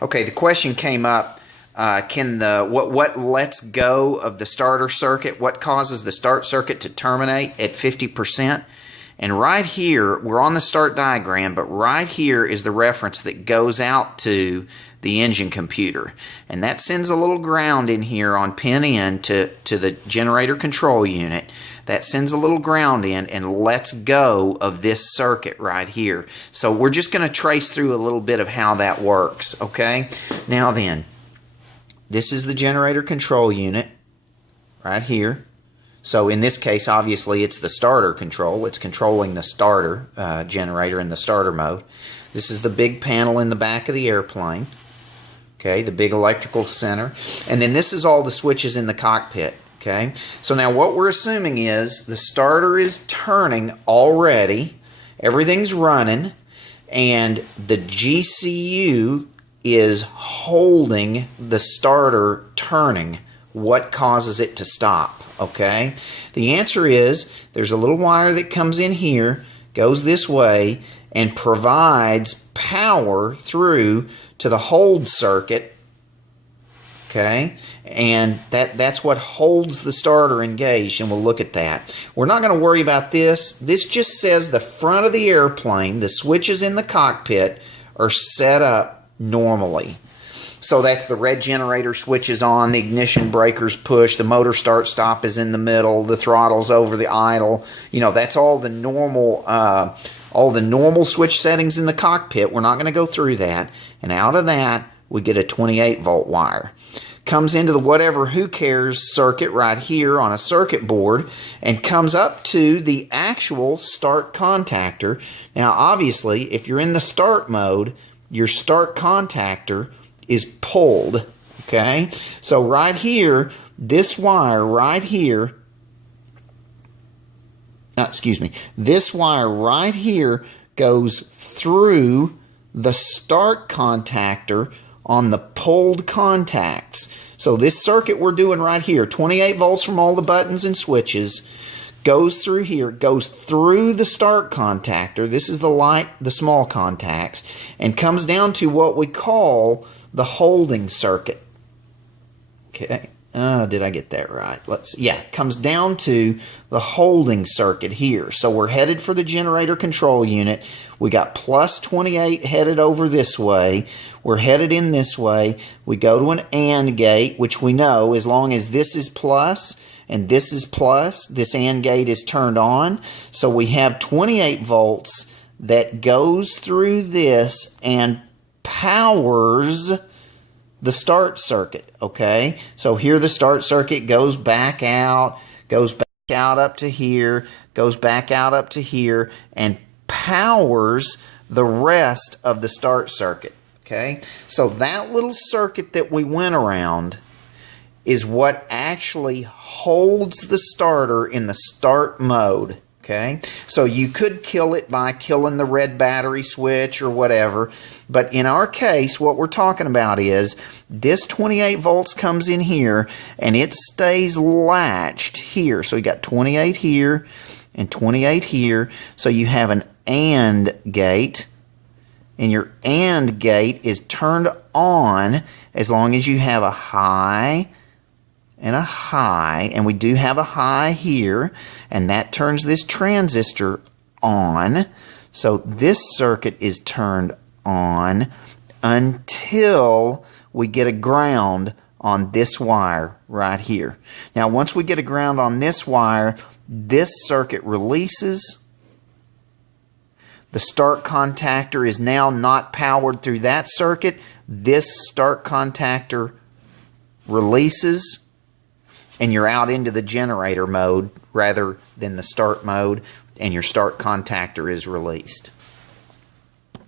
Okay, the question came up, what lets go of the starter circuit? What causes the start circuit to terminate at 50%? And right here, we're on the start diagram, but right here is the reference that goes out to the engine computer. And that sends a little ground in here on pin N to the generator control unit. That sends a little ground in and lets go of this circuit right here. So we're just going to trace through a little bit of how that works, okay? Now then, this is the generator control unit right here. So in this case, obviously, it's the starter control. It's controlling the starter generator in the starter mode. This is the big panel in the back of the airplane. Okay, the big electrical center. And then this is all the switches in the cockpit. Okay, so now what we're assuming is the starter is turning already. Everything's running. And the GCU is holding the starter turning. What causes it to stop? Okay, the answer is there's a little wire that comes in here, goes this way, and provides power through to the hold circuit. Okay, and that's what holds the starter engaged, and we'll look at that. We're not going to worry about this. This just says the front of the airplane, the switches in the cockpit, are set up normally. So that's the red generator switch is on, the ignition breaker's push, the motor start stop is in the middle, the throttle's over the idle. You know, that's all the normal switch settings in the cockpit. We're not going to go through that. And out of that, we get a 28 volt wire. Comes into the whatever who cares circuit right here on a circuit board and comes up to the actual start contactor. Now obviously, if you're in the start mode, your start contactor is pulled, okay? So right here, this wire right here, this wire right here goes through the start contactor on the pulled contacts. So this circuit we're doing right here, 28 volts from all the buttons and switches, goes through here, goes through the start contactor. This is the light, the small contacts, and comes down to what we call the holding circuit. Okay, did I get that right? Comes down to the holding circuit here. So we're headed for the generator control unit. We got plus 28 headed over this way. We're headed in this way. We go to an AND gate, which we know as long as this is plus and this is plus, this AND gate is turned on. So we have 28 volts that goes through this and powers the start circuit, okay? So here the start circuit goes back out up to here, goes back out up to here, and powers the rest of the start circuit, okay? So that little circuit that we went around is what actually holds the starter in the start mode. Okay, so you could kill it by killing the red battery switch or whatever, but in our case, what we're talking about is this 28 volts comes in here and it stays latched here. So you got 28 here and 28 here. So you have an AND gate, and your AND gate is turned on as long as you have a high and a high, and we do have a high here, and that turns this transistor on. So this circuit is turned on until we get a ground on this wire right here. Now once we get a ground on this wire, this circuit releases. The start contactor is now not powered through that circuit. This start contactor releases, and you're out into the generator mode rather than the start mode, and your start contactor is released.